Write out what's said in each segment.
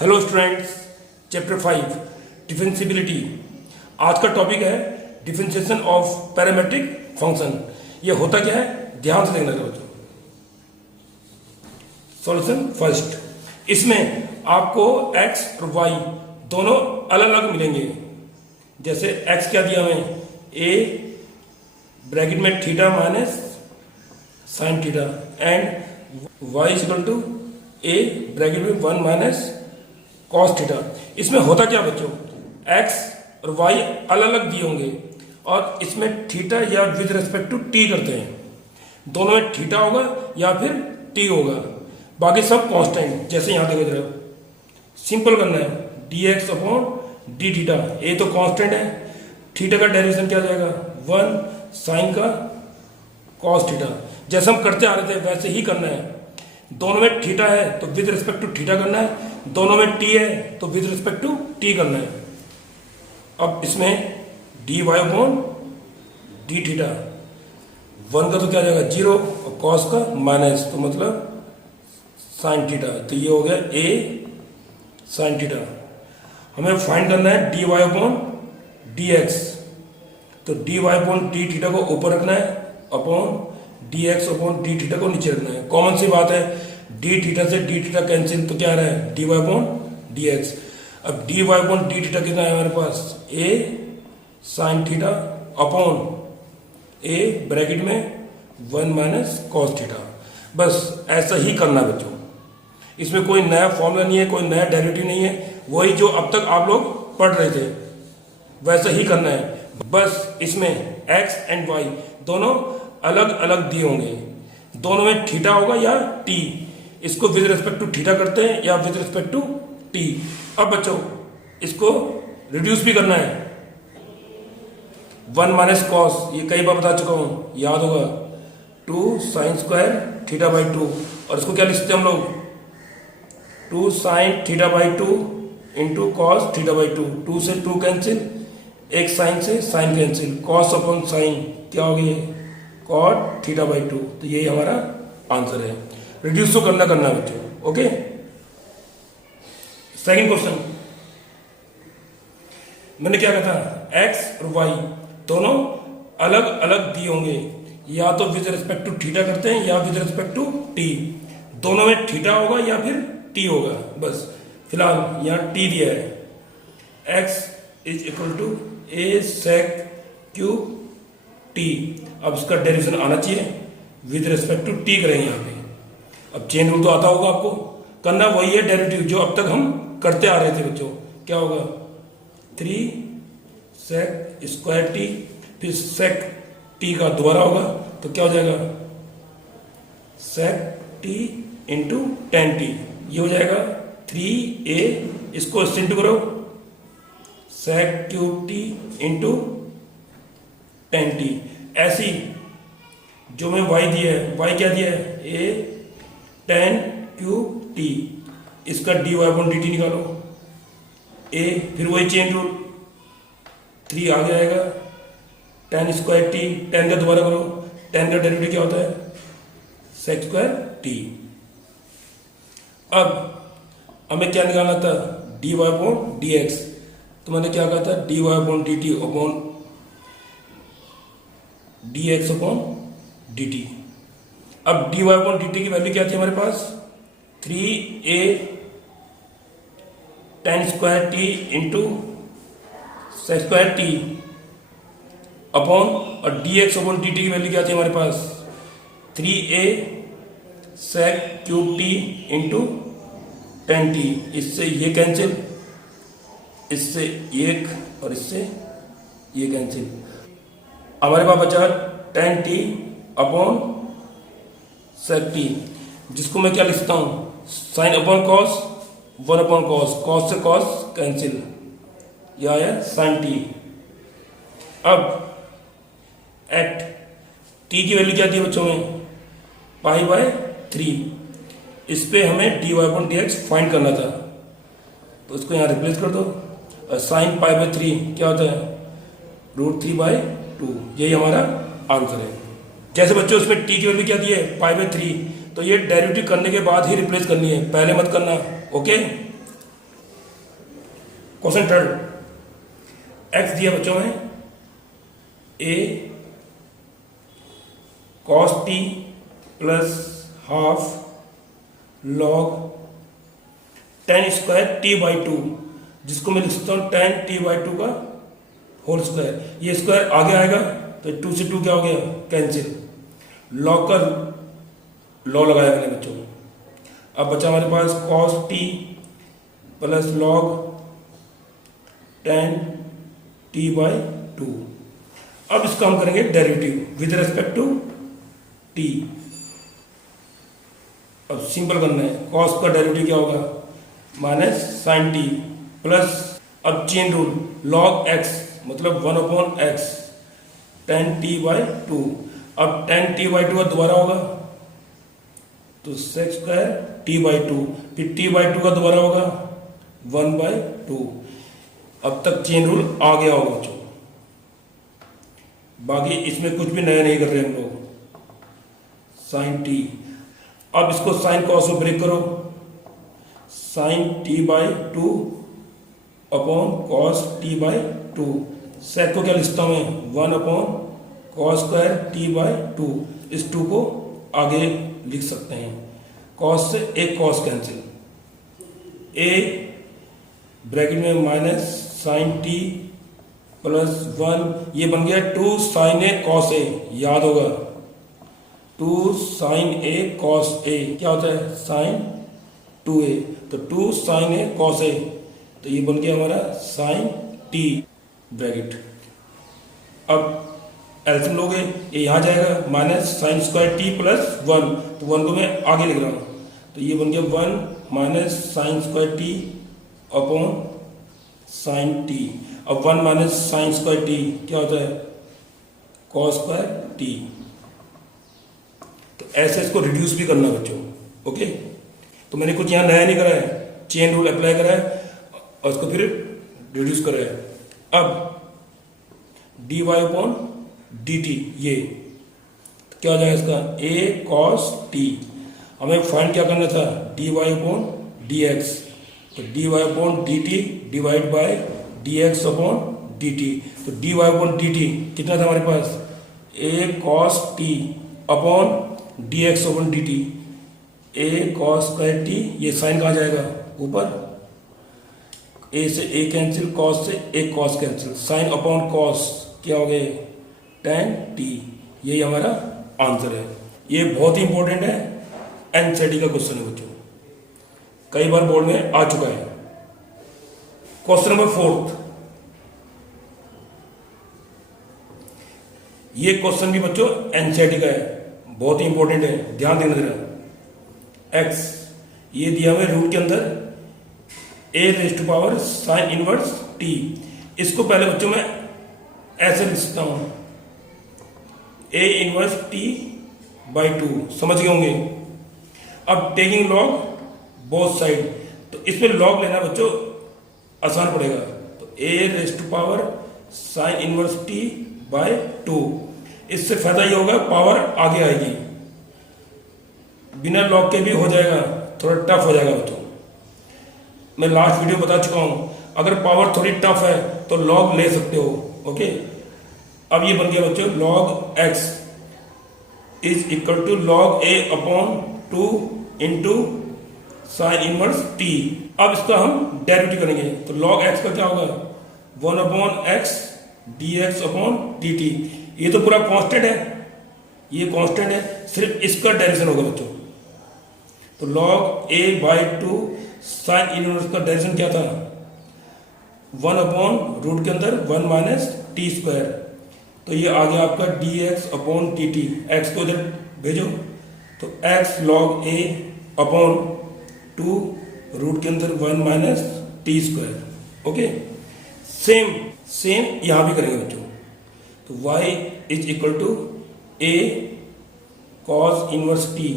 Hello students, chapter 5 differentiability. आज का topic है डिफरेंशिएशन ऑफ पैरामेट्रिक फंक्शन। ये होता क्या है, ध्यान से देखना बच्चों। सॉल्यूशन फर्स्ट, इसमें आपको x और y दोनों अलग अलग मिलेंगे। जैसे x क्या दिया हमें, a ब्रैकेट में theta minus sine theta and y equal to a bracket में 1 माइनस कॉस थीटा। इसमें होता क्या बच्चों, x और y अलग अलग दिए होंगे और इसमें थीटा या विद रिस्पेक्ट टू t करते हैं। दोनों में थीटा होगा या फिर t होगा, बाकी सब कांस्टेंट। जैसे यहाँ देखो जरा, सिंपल करना है, dx अपॉन डी थीटा। ए तो कांस्टेंट है, थीटा का डेरिवेशन क्या जाएगा 1 साइन का कॉस थीटा। जैसे हम करते आ रहे थे वैसे ही करना है। दोनों में थीटा है तो विद रिस्पेक्ट टू थीटा करना है, दोनों में टी है तो विद रिस्पेक्ट टू टी करना है। अब इसमें d y upon d theta, 1 का तो क्या जाएगा 0 और कॉस का माइनस, तो मतलब साइन थीटा। तो ये हो गया ए साइन थीटा। हमें फाइंड करना है d y upon d x. तो d y upon d theta को ऊपर रखना है, upon d x upon d theta को नीचे रखना है। कॉमन सी बात है, डी थीटा से डी थीटा कैंसिल, तो क्या आ रहा है d y upon d x. अब d y upon d theta कितना है हमारे पास, a sine theta upon A bracket में 1 माइनस कॉस थीटा। बस ऐसा ही करना बच्चों। इसमें कोई नया फॉर्मूला नहीं है, कोई नया डेरिवेटिव नहीं है, वही जो अब तक आप लोग पढ़ रहे थे वैसा ही करना है। बस इसमें x एंड y दोनों अलग अलग दिए होंगे, दोनों में थीटा होगा या t। इसको विद रिस्पेक्ट टू थीटा करते हैं या विद रिस्पेक्ट टू t। अब बच्चों इसको रिड्यूस भी करना है, 1 माइनस कॉस, ये कई बार बता चुका हूं, याद होगा, 2 साइन स्क्वायर थीटा बाई 2। और इसको क्या लिखते हैं हम लोग, 2 sine theta by 2 into cos theta by 2। 2 से 2 कैंसिल, एक साइन से sine cancel, cos upon sine क्या हो गया कॉट थीटा बाई 2। तो यही हमारा आंसर है। रिड्यूस तो करना बच्चों, ओके। सेकंड क्वेश्चन, मैंने क्या कहा था, x और y दोनों अलग अलग दिए होंगे, या तो विद रिस्पेक्ट टू थीटा करते हैं या विद रिस्पेक्ट टू t। दोनों में थीटा होगा या फिर t होगा। बस फिलहाल यहाँ t दिया है, x is equal to a sec cube t. अब इसका डेरिवेशन आना चाहिए, विद रिस्पेक्ट टू टी करेंगे यहाँ पे। अब चेन रूल तो आता होगा आपको, करना वही है डेरिवेटिव जो अब तक हम करते आ रहे थे बच्चों। क्या होगा 3 सेक स्क्वायर टी, फिर सेक टी का दोबारा होगा तो क्या हो जाएगा sec t into tan t. ये हो जाएगा 3a, इसको इससे इंटू करो, sec cube t into tan t. ऐसी जो मैं y दिया है, y क्या दिया है a टेन क्यूब टी, इसका d y upon d t निकालो a, फिर वही चेन रूल, 3 आ जाएगा, टेन स्क्वायर टी, टेन का दोबारा करो, टेन का डेरिवेटिव क्या होता है सेक स्क्वायर टी। अब हमें क्या निकालना था, d y upon d x. तो मैंने क्या कहा था, d y upon d t upon d x upon d t. अब d y upon d t की वैल्यू क्या थी हमारे पास, 3a tan square t into sec square t upon, और d x upon d t की value क्या थी हमारे पास, 3a sec cube t into tan t. इससे ये कैंसिल, इससे एक और इससे ये कैंसिल। हमारे पास बचा tan t upon sec t, जिसको मैं क्या लिखता हूं sine upon cos, 1 upon cos, cos से कॉस कैंसिल, यह आया साइन टी। अब एट टी की वैल्यू क्या थी बच्चों में, पाई बाय 3। इस पे हमें d y upon d x find करना था, तो उसको यहाँ रिप्लेस कर दो। साइन पाई बाय 3 क्या होता है √3 बाय 2। यही हमारा आंसर है। जैसे बच्चों इसमें टी की वैल्यू क्या दी है पाई बाय 3, तो ये डेरिवेटिव करने के बाद ही रिप्लेस करनी है, पहले मत करना, ओके। क्वेश्चन थर्ड, एक्स दिया बच्चों में a cos t plus half log tan square t by two, जिसको मैं लिख सकता हूँ टेन टी बाई टू का होल स्क्वायर। ये स्क्वायर आगे आएगा तो 2 से 2 क्या हो गया, कैंसिल। लॉग का लॉ लगाया मैंने बच्चों। अब बचा हमारे पास cos t plus log tan t by two. अब इसका हम करेंगे derivative with respect to t. अब सिंपल करना है, कॉस का डेरिवेटिव क्या होगा, माइनस साइन टी प्लस, अब चेन रूल, लॉग एक्स मतलब 1/x tan t by two. अब टेन टी बाई टू का दोबारा होगा तो sec square t by two, फिर टी बाई टू का दोबारा होगा 1/2। अब तक चेन रूल आ गया होगा बच्चों, बाकी इसमें कुछ भी नया नहीं कर रहे हम लोग। साइन टी, अब इसको साइन कॉस में ब्रेक करो, sine t by two upon cos t by two. Sec को क्या लिखता हूं मैं, 1/cos square t by two. इस टू को आगे लिख सकते हैं, कॉस से एक कॉस कैंसिल, ए ब्रैकेट में माइनस साइन टी प्लस 1, ये बन गया 2 साइन ए कॉस ए, याद होगा 2 साइन ए कॉस ए क्या होता है, साइन 2a, तो 2 साइन ए कॉस ए, तो ये बन गया हमारा साइन टी ब्रैकेट। अब एल्सियम लोगे, ये यहाँ जाएगा minus sine square T plus 1, तो 1 को मैं आगे लिख रहा हूँ, तो ये बन गया 1 minus sine square t upon sine t. अब 1 माइनस साइन स्क्वायर टी क्या होता है, कॉस स्क्वायर टी। तो ऐसे इसको रिड्यूस भी करना बच्चों, ओके। तो मैंने कुछ यहाँ नया नहीं करा है, चेन रूल अप्लाई करा है और उसको फिर रिड्यूस करा है। अब d y upon d t, ये तो क्या हो जाएगा इसका, ए कॉस टी। हमें फाइंड क्या करना था, d y upon d x, तो d y upon d t divide by d x upon d t. तो d y upon d t कितना था हमारे पास, a cos t upon d x upon d t, a cos square t, ये sine कहाँ जाएगा ऊपर, ए से ए कैंसिल, कॉस से एक cos cancel, sign upon cos क्या हो गए, टेन टी। यही हमारा आंसर है। ये बहुत ही इंपॉर्टेंट है, एनसीईआरटी का क्वेश्चन है बच्चों, कई बार बोर्ड में आ चुका है। क्वेश्चन नंबर 4, ये क्वेश्चन भी बच्चों एनसीईआरटी का है, बहुत ही इंपॉर्टेंट है, ध्यान देना जरा। एक्स ये दिया हुआ रूट के अंदर a raise to power sine inverse t, इसको पहले बच्चों में ऐसे लिखता हूं, a inverse t by two, समझ गए होंगे। अब टेकिंग लॉग बोथ साइड, तो इसमें लॉग लेना बच्चों आसान पड़ेगा, तो a raise to power sine inverse t by two. इससे फायदा ये होगा पावर आगे आएगी, बिना लॉग के भी हो जाएगा, थोड़ा टफ हो जाएगा बच्चों। मैं लास्ट वीडियो बता चुका हूं, अगर पावर थोड़ी टफ है तो लॉग ले सकते हो, ओके। अब ये बन गया बच्चों, log x is equal to log a upon 2 into sine inverse t. अब इसका हम डेरिवेटिव करेंगे, तो लॉग एक्स का क्या होगा, 1/x dx अपॉन dt। ये तो पूरा कांस्टेंट है, ये कांस्टेंट है, सिर्फ इसका डेरिवेशन होगा बच्चों। तो log a by 2 sine inverse का डेरिवेशन क्या था, 1/रूट के अंदर 1 माइनस टी स्क्वायर, तो ये आ गया आपका dx अपॉन dt। x को इधर भेजो, तो x log a upon 2 root के अंदर 1 minus t square, okay. Same यहां भी करेंगे बच्चों, तो y is equal to a cos inverse t,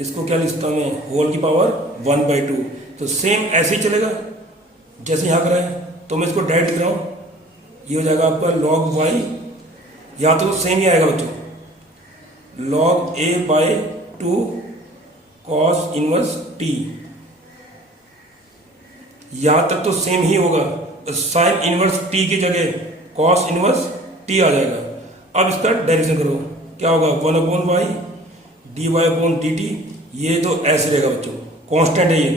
इसको क्या लिखता हूं मैं, होल की पावर 1/2। तो सेम ऐसे ही चलेगा जैसे यहां करा है, तो मैं इसको डायरेक्ट लिख रहा हूं, ये हो जाएगा आपका लॉग y, यहां तो सेम ही आएगा बच्चों, log a by 2 cos inverse T यहाँ तक तो सेम ही होगा, साइन इनवर्स टी की जगह कॉस इनवर्स टी आ जाएगा। अब इसका डेरिवेशन करो, क्या होगा 1/y dy/dt। ये तो ऐसे रहेगा बच्चों, कांस्टेंट है ये,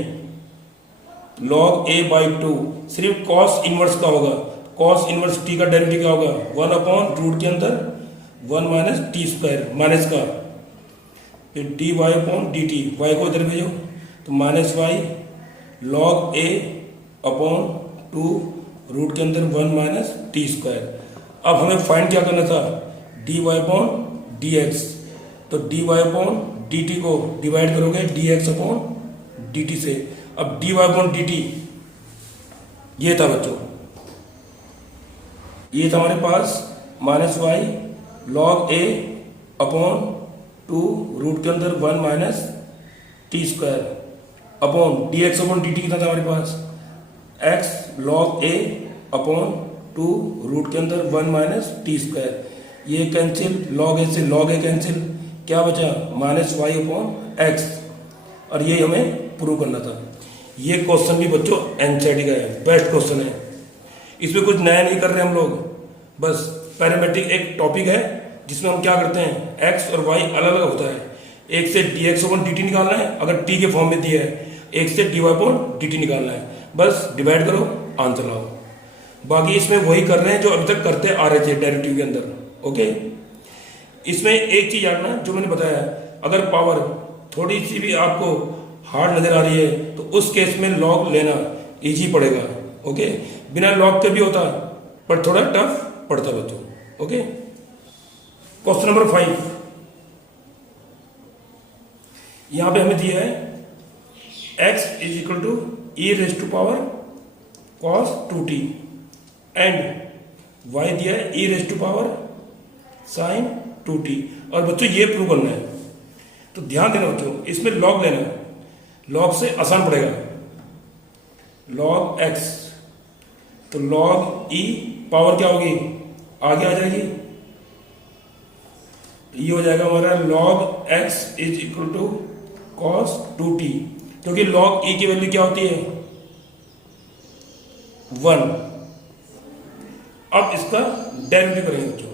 log a/2 सिर्फ कॉस इनवर्स का होगा। कॉस इनवर्स टी का डेरिवेटिव क्या होगा 1/रूट के अंदर 1 माइनस टी स्क्वायर माइनस का, फिर dy/dt, y को इधर भेजो तो minus y log a/2 root के अंदर 1 माइनस टी स्क्वायर। अब हमें फाइंड क्या करना था dy/dx, तो dy/dt को डिवाइड करोगे dx/dt से। अब dy/dt ये था बच्चों, ये था हमारे पास minus y log a/2 root के अंदर 1 minus t square upon dx/dt कितना था हमारे पास x log a/2 रूट के अंदर 1 माइनस टी स्क्वायर। ये कैंसिल, log a से log a कैंसिल, क्या बचा माइनस वाई अपॉन एक्स, और ये हमें प्रूव करना था। ये क्वेश्चन भी बच्चों एनसीईआरटी का है, बेस्ट क्वेश्चन है, इसमें कुछ नया नहीं कर रहे हम लोग। बस पैरामेट्रिक एक टॉपिक है जिसमें हम क्या करते हैं एक्स और वाई अलग अलग होता है। एक से dx/dt निकालना है, अगर टी के फॉर्म में दिया है, एक से dy/dt निकालना है। बस डिवाइड करो, आंसर लाओ। बाकी इसमें वही कर रहे हैं जो अभी तक करते आ रहे थे डेरिवेटिव के अंदर। ओके, इसमें एक चीज याद ना, जो मैंने बताया, अगर पावर थोड़ी सी भी आपको हार्ड नजर आ रही है तो उस केस में लॉग लेना इजी पड़ेगा। ओके, बिना लॉग के भी होता पर थोड़ा टफ पड़ता बच्चों। ओके, क्वेश्चन नंबर 5 यहां पे हमें दिया है x is equal to e⁻ cos 2t and y दिया है e⁻ sin 2t, और बच्चों ये प्रूव करना है। तो ध्यान देना बच्चों, इसमें लॉग लेना है, लॉग से आसान पड़ेगा। log x, तो log e पावर क्या होगी आगे आ जाएगी, ये हो जाएगा हमारा log x is equal to cos 2t, क्योंकि log e की वैल्यू क्या होती है 1। अब इसका डेरिवेटिव करेंगे बच्चों,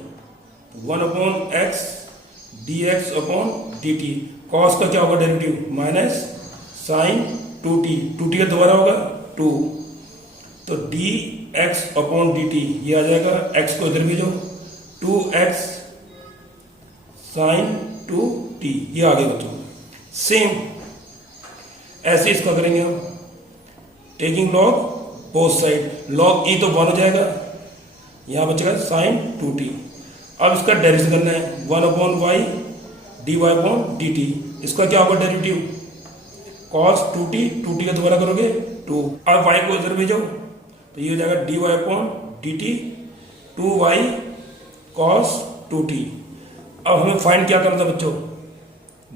1/x dx/dt, cos का क्या होगा डेरिवेटिव माइनस sin 2t का दोबारा होगा 2, तो dx/dt ये आ जाएगा, x को इधर भेजो 2x sin 2t, ये आ गया बच्चों। सेम ऐसे इसका करेंगे हम, taking log both side, log e तो 1 हो जाएगा, यहां बचेगा sin 2t। अब इसका डेरिवेशन करना है 1/y dy/dt, इसका क्या होगा डेरिवेटिव cos 2t का दोबारा करोगे 2। अब y को इधर भेजो तो ये हो जाएगा dy/dt 2y cos 2t। अब हमें फाइंड क्या करना था बच्चों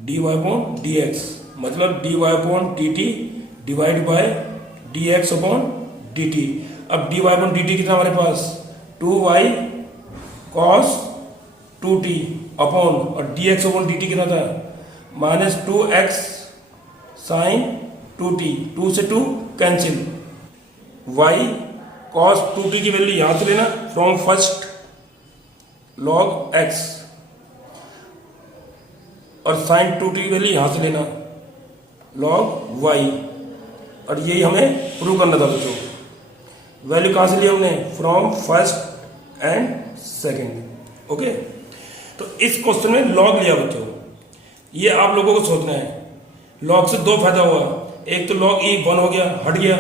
dy/dx, मतलब dy/dt डिवाइड बाय dx/dt। अब dy/dt कितना हमारे पास 2y cos 2t अपॉन, और dx/dt कितना था माइनस 2x sin 2t, 2 से 2 कैंसिल, y cos 2t की वैल्यू यहां से लेना फ्रॉम फर्स्ट log x, और sin 2t की वैल्यू यहां से लेना log y, और यही हमें प्रूव करना था बच्चों। वैल्यू कहां से ली हमने from first and second. Okay, तो इस क्वेश्चन में लॉग लिया बच्चों, ये आप लोगों को सोचना है। लॉग से दो फायदा हुआ, एक तो log e 1 हो गया, हट गया,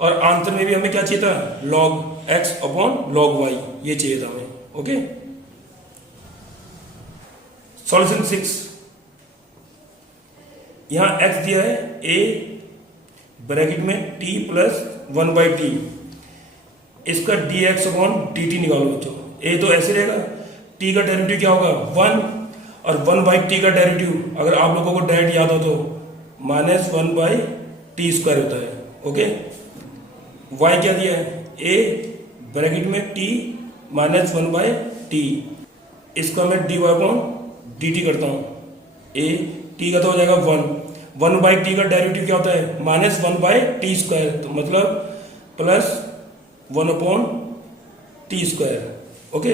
और आंसर में भी हमें क्या चाहिए था log x/log y, ये चाहिए था हमें। ओके, सॉल्यूशन 6, यहां x दिया है a ब्रैकेट में t प्लस 1/t, इसका dx/dt निकालो बच्चों। a तो ऐसे रहेगा, t का डेरिवेटिव क्या होगा 1, और 1/t का डेरिवेटिव अगर आप लोगों को डायरेक्ट याद हो तो माइनस 1/t² होता है। ओके, y क्या दिया है a ब्रैकेट में t माइनस 1/t, इसको मैं dy/dt करता हूं, a t का तो हो जाएगा 1/t का डेरिवेटिव क्या होता है माइनस 1/t², तो मतलब प्लस 1/t²। ओके,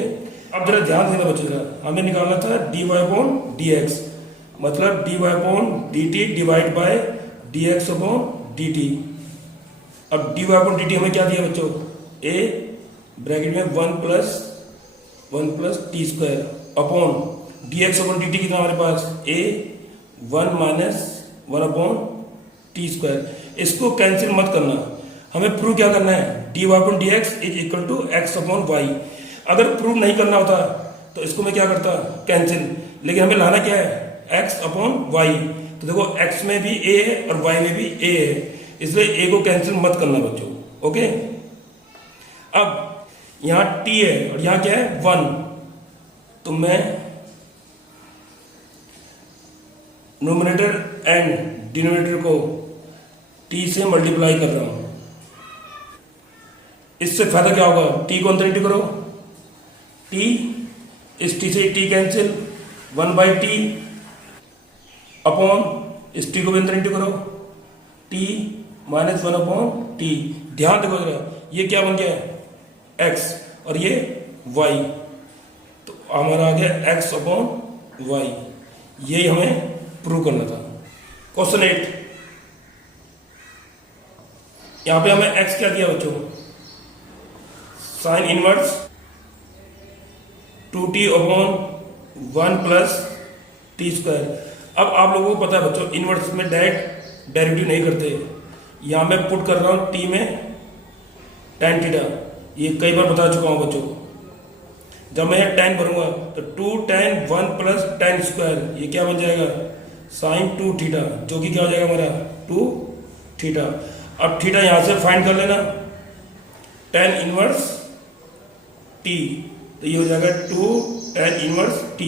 अब जरा ध्यान देना बच्चों, हमें निकालना था dy/dx, मतलब dy/dt डिवाइड बाय dx/dt। अब dy/dt हमें क्या दिया बच्चों, a ब्रैकेट में 1 प्लस t² अपॉन dx/dt कितना हमारे पास a 1 माइनस 1/t²। इसको कैंसिल मत करना, हमें प्रूव क्या करना है, dy/dx is equal to x/y। अगर प्रूव नहीं करना होता तो इसको मैं क्या करता, कैंसिल, लेकिन हमें लाना क्या है, x/y। तो देखो x में भी a है और y में भी a है, इसलिए a को कैंसिल मत करना बच्चों। ओके, अब यहाँ t है और यहाँ क्या है 1, तो मैं नोमिनेटर एंड डिनोमिनेटर को t से मल्टीप्लाई कर रहा हूं। इससे फायदा क्या होगा, t को अंदर इंटू करो, t इस t से t कैंसिल, 1/t अपॉन इस t को भी अंदर इंटू करो, t माइनस 1/t। ध्यान देखो जरा, ये क्या बन गया x और ये y, तो हमारा आ गया x/y। यही हमें प्रूव करना था। क्वेश्चन 8, यहां पे हमें x क्या दिया बच्चों, sine inverse 2t/1 plus t²। अब आप लोगों को पता है बच्चों, इनवर्स में डायरेक्ट डेरिवेटिव नहीं करते। यहां मैं पुट कर रहा हूं t में tan थीटा, ये कई बार बता चुका हूं बच्चों। जब मैं tan भरूंगा तो 2 tan 1 प्लस tan², ये क्या बन जाएगा, साइन 2 थीटा, जो कि क्या हो जाएगा हमारा 2 थीटा। अब थीटा यहां से फाइंड कर लेना, tan इनवर्स t, तो ये हो जाएगा 2 tan इनवर्स t।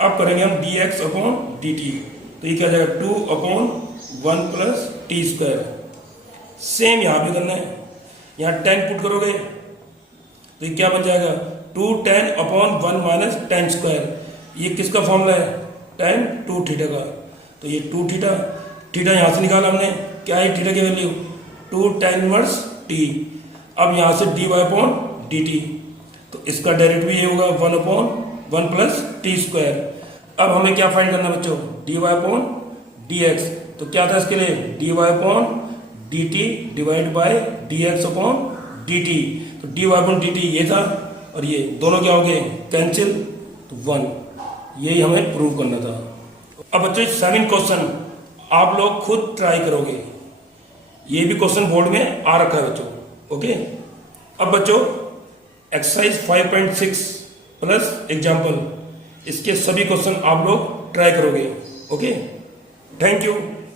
अब करेंगे हम dx/dt, तो ये क्या हो जाएगा 2/1 प्लस t²। सेम यहां भी करना है, यहां tan पुट करोगे तो ये क्या बन जाएगा 2 tan/1 माइनस tan²। ये किसका फॉर्मूला है, tan 2 थीटा का, तो ये 2 थीटा, थीटा यहां से निकाला हमने, क्या है थीटा की वैल्यू 2 tan इनवर्स t। अब यहां से dy/dt, तो इसका डेरिवेटिव ये होगा 1/1 प्लस t²। अब हमें क्या फाइंड करना बच्चों, dy/dx, तो क्या था इसके लिए dy/dt डिवाइड बाय dx/dt। तो dy/dt ये था और ये दोनों क्या हो गए कैंसिल, तो 1। यही हमें प्रूव करना था। अब बच्चों 7 क्वेश्चन आप लोग खुद ट्राई करोगे, ये भी क्वेश्चन बोर्ड में आ रखा है बच्चों। ओके, अब बच्चों एक्सरसाइज 5.6 प्लस एग्जाम्पल, इसके सभी क्वेश्चन आप लोग ट्राई करोगे। Okay, thank you.